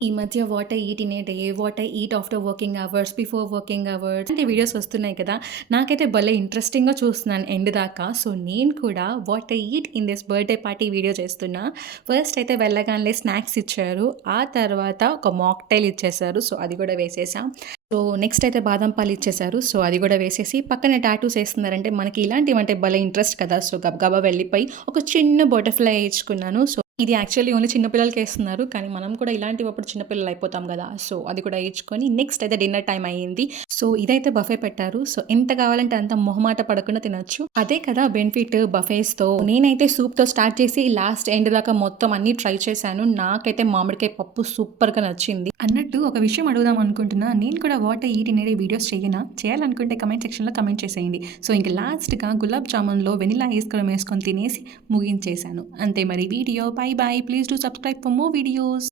ఈ మధ్య what I eat in a day, what I eat after working hours, before working hours అంటే videos వస్తున్నాయి కదా! నాకైతే భలే ఇంట్రెస్టింగ్‌గా చూస్తున్నాను ఎండ్ దాకా. సో, నేను కూడా what I eat in this birthday party video చేస్తున్నా. ఫస్ట్ అయితే వెళ్ళగానే స్నాక్స్ ఇచ్చారు. ఆ తర్వాత ఒక మాక్టైల్ ఇచ్చేసారు. సో, అది కూడా వేసేసా. సో, నెక్స్ట్ అయితే బాదం పాలు ఇచ్చేసారు. సో, అది కూడా వేసేసి పక్కనే టాటూస్ ఏస్తున్నారంటే మనకి ఇలాంటివంటే భలే ఇంట్రెస్ట్ కదా! సో, గబగబా వెళ్ళిపోయి ఒక చిన్న బటర్‌ఫ్లై ఏయించుకున్నాను. సో, ఇది యాక్చువల్లీ ఓన్లీ చిన్న పిల్లలకేస్తున్నారు. కానీ మనం కూడా ఇలాంటివప్పుడు చిన్న పిల్లలు అయిపోతాం గదా! సో, అది కూడా ఏయించుకొని నెక్స్ట్ అయితే డిన్నర్ టైమ్ అయ్యింది. సో, ఇదైతే బఫే పెట్టారు. సో, ఎంత కావాలంటే అంత మొహమాట పడకుండా తినొచ్చు. అదే కదా బెనిఫిట్ బఫేస్‌తో. నేనైతే సూప్‌తో స్టార్ట్ చేసి లాస్ట్ ఎండ్ దాకా మొత్తం అన్నీ ట్రై చేశాను. నాకైతే మామిడికాయ పప్పు సూపర్‌గా నచ్చింది. అన్నట్టు ఒక విషయం అడుగుదాం అనుకుంటున్నా. నేను కూడా what I eat in a day videos చెయ్యనా? చేయాలనుకుంటే కమెంట్ సెక్షన్‌లో కమెంట్ చేసేయండి. సో, ఇంక లాస్ట్‌గా గులాబ్ జామున్‌లో వెనిల్లా ఐస్ క్రీమ్ ఏసుకొని తినేసి ముగించేశాను. అంతే మరి video. Bye bye. Please do subscribe for more videos.